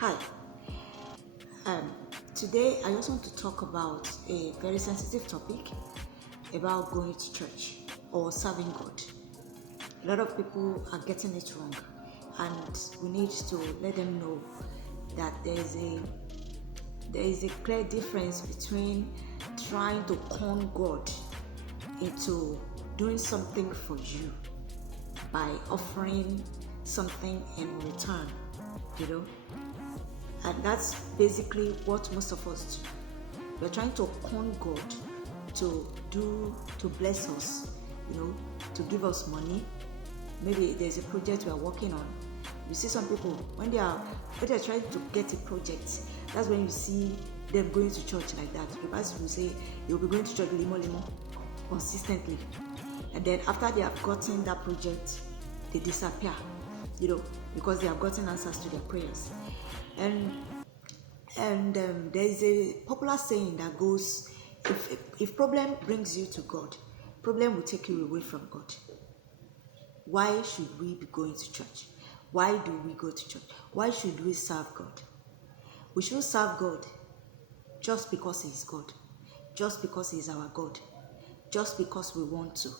Hi. Um, Today I just want to talk about a very sensitive topic about going to church or serving God. A lot of people are getting it wrong, and we need to let them know that there is a clear difference between trying to con God into doing something for you by offering something in return, you know. And that's basically what most of us do. We're trying to con God to bless us, to give us money. Maybe there's a project we're working on. You see some people when they're trying to get a project, that's when you see them going to church like that. The pastor will say you'll be going to church limo consistently. And then after they have gotten that project, they disappear, because they have gotten answers to their prayers. And there is a popular saying that goes, if problem brings you to God, problem will take you away from God. Why should we be going to church? Why do we go to church? Why should we serve God? We should serve God just because He is God, just because He is our God, just because we want to.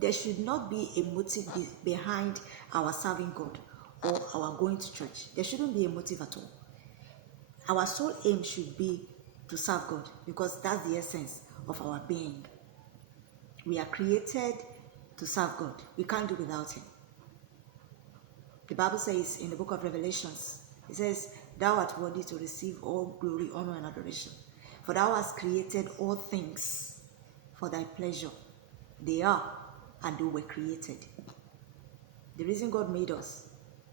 There should not be a motive behind our serving God or our going to church. There shouldn't be a motive at all. Our sole aim should be to serve God, because that's the essence of our being. We are created to serve God. We can't do without Him. The Bible says in the book of Revelations, it says, "Thou art worthy to receive all glory, honor, and adoration. For thou hast created all things for thy pleasure. They are, and they were created." The reason God made us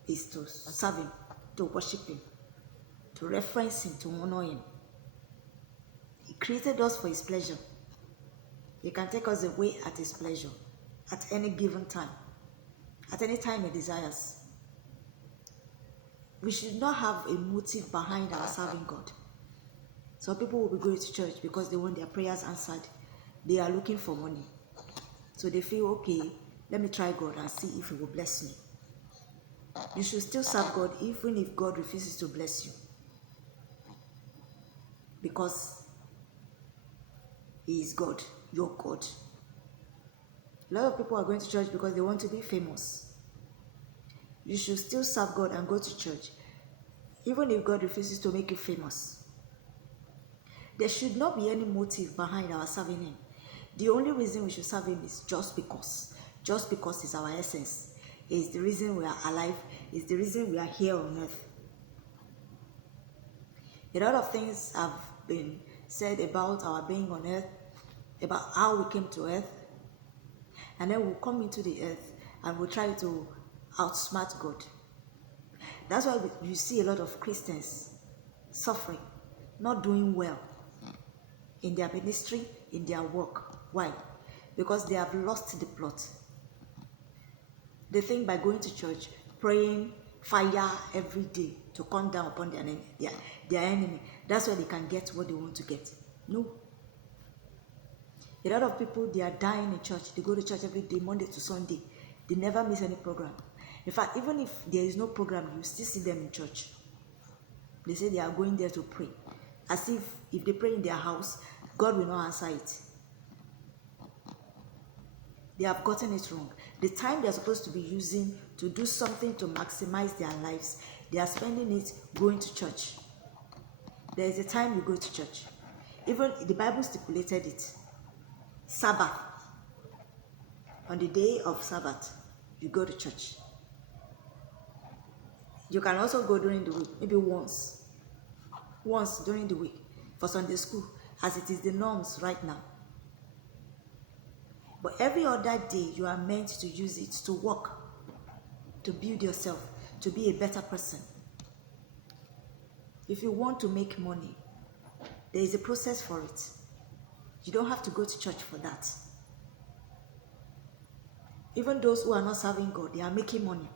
is to serve Him, to worship Him, to reference Him, to honor Him. He created us for His pleasure. He can take us away at His pleasure, at any given time, at any time He desires. We should not have a motive behind our serving God. Some people will be going to church because they want their prayers answered. They are looking for money. So they feel, okay, let me try God and see if He will bless me. You should still serve God even if God refuses to bless you, because He is God, your God. A lot of people are going to church because they want to be famous. You should still serve God and go to church even if God refuses to make you famous. There should not be any motive behind our serving Him. The only reason we should serve Him is just because it's our essence. It's the reason we are alive. It's the reason we are here on earth. A lot of things have been said about our being on earth, about how we came to earth, and then we'll come into the earth and we'll try to outsmart God. That's why you see a lot of Christians suffering, not doing well in their ministry, in their work. Why? Because they have lost the plot. They think by going to church, praying fire every day to come down upon their enemy, that's why they can get what they want to get. No. A lot of people, they are dying in church. They go to church every day, Monday to Sunday. They never miss any program. In fact, even if there is no program, you still see them in church. They say they are going there to pray, as if they pray in their house, God will not answer it. They have gotten it wrong. The time they are supposed to be using to do something to maximize their lives, they are spending it going to church. There is a time you go to church. Even the Bible stipulated it. Sabbath. On the day of Sabbath, you go to church. You can also go during the week, maybe once during the week for Sunday school, as it is the norms right now. But every other day, you are meant to use it to work, to build yourself, to be a better person. If you want to make money, there is a process for it. You don't have to go to church for that. Even those who are not serving God, they are making money.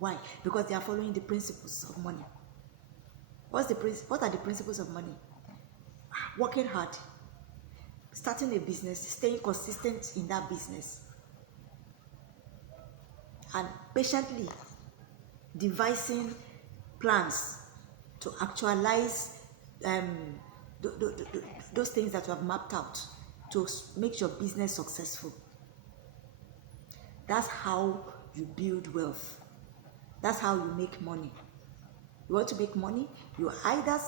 Why? Because they are following the principles of money. What are the principles of money? Working hard, starting a business, staying consistent in that business, and patiently devising plans to actualize those things that you have mapped out to make your business successful. That's how you build wealth. That's how you make money. You want to make money, you either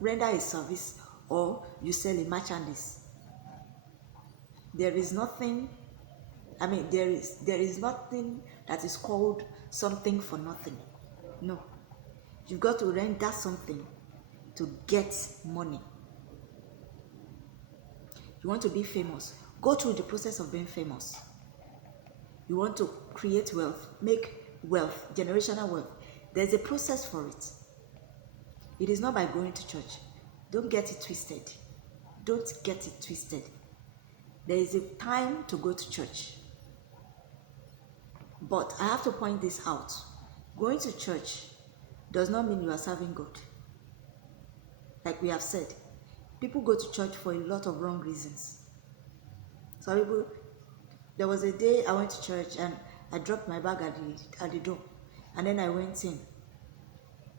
render a service or you sell a merchandise. There is nothing, there is nothing that is called something for nothing. No. You've got to render something to get money. You want to be famous, go through the process of being famous. You want to create wealth, make wealth, generational wealth. There's a process for it. It is not by going to church. Don't get it twisted. Don't get it twisted. There is a time to go to church. But I have to point this out. Going to church does not mean you are serving God. Like we have said, people go to church for a lot of wrong reasons. Some people, there was a day I went to church and I dropped my bag at the door. And then I went in.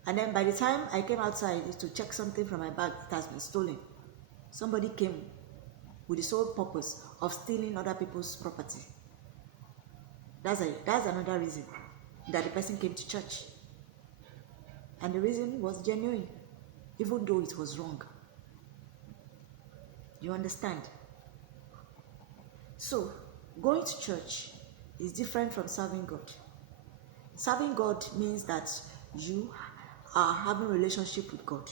And then by the time I came outside to check something from my bag, it has been stolen. Somebody came with the sole purpose of stealing other people's property. That's another reason that the person came to church. And the reason was genuine, even though it was wrong. You understand? So, going to church is different from serving God. Serving God means that you are having a relationship with God.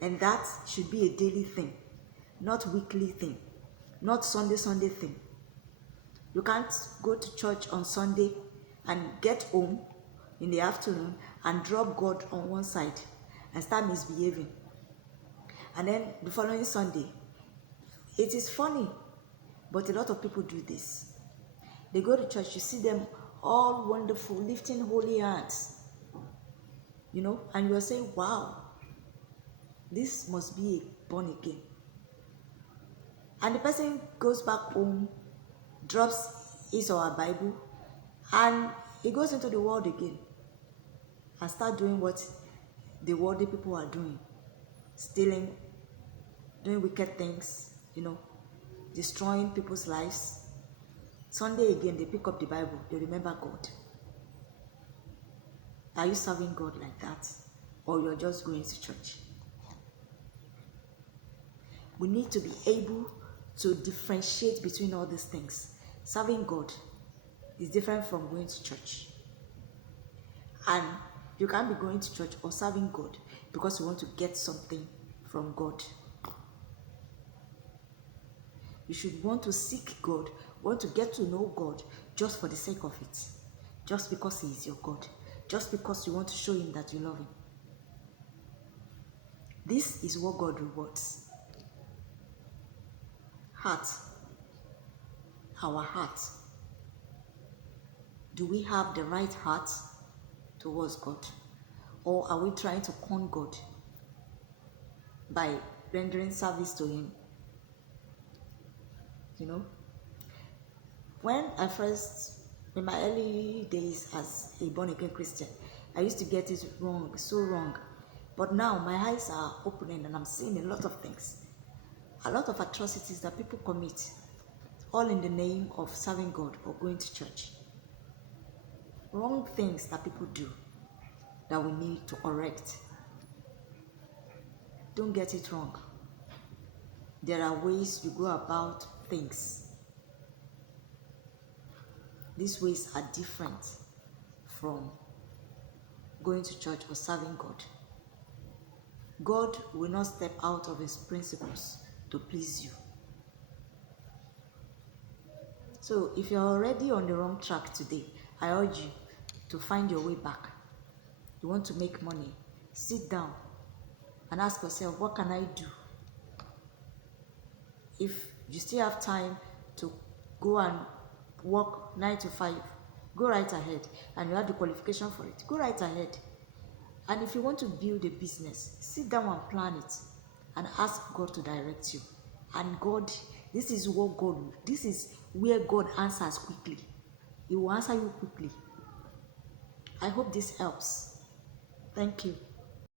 And that should be a daily thing, not weekly thing, not Sunday thing. You can't go to church on Sunday and get home in the afternoon and drop God on one side and start misbehaving. And then the following Sunday, it is funny, but a lot of people do this. They go to church, you see them all wonderful, lifting holy hands, and you are saying, wow, this must be a born again. And the person goes back home, drops his or her Bible, and he goes into the world again and start doing what the worldly people are doing. Stealing, doing wicked things, destroying people's lives. Sunday again, they pick up the Bible, they remember God. Are you serving God like that? Or you're just going to church? We need to be able to differentiate between all these things. Serving God is different from going to church. And you can't be going to church or serving God because you want to get something from God. You should want to seek God, want to get to know God just for the sake of it. Just because He is your God. Just because you want to show Him that you love Him. This is what God rewards. Heart. Our heart. Do we have the right heart towards God? Or are we trying to con God by rendering service to Him? When I first, in my early days as a born-again Christian, I used to get it wrong, so wrong. But now my eyes are opening and I'm seeing a lot of things. A lot of atrocities that people commit, all in the name of serving God or going to church. Wrong things that people do that we need to correct. Don't get it wrong. There are ways you go about things. These ways are different from going to church or serving God. God will not step out of His principles to please you. So if you're already on the wrong track today, I urge you to find your way back. You want to make money, sit down and ask yourself, what can I do? If you still have time to go and work 9 to 5, go right ahead. And you have the qualification for it, go right ahead. And if you want to build a business, sit down and plan it and ask God to direct you. And God, this is where God answers quickly. He will answer you quickly. I hope this helps. Thank you.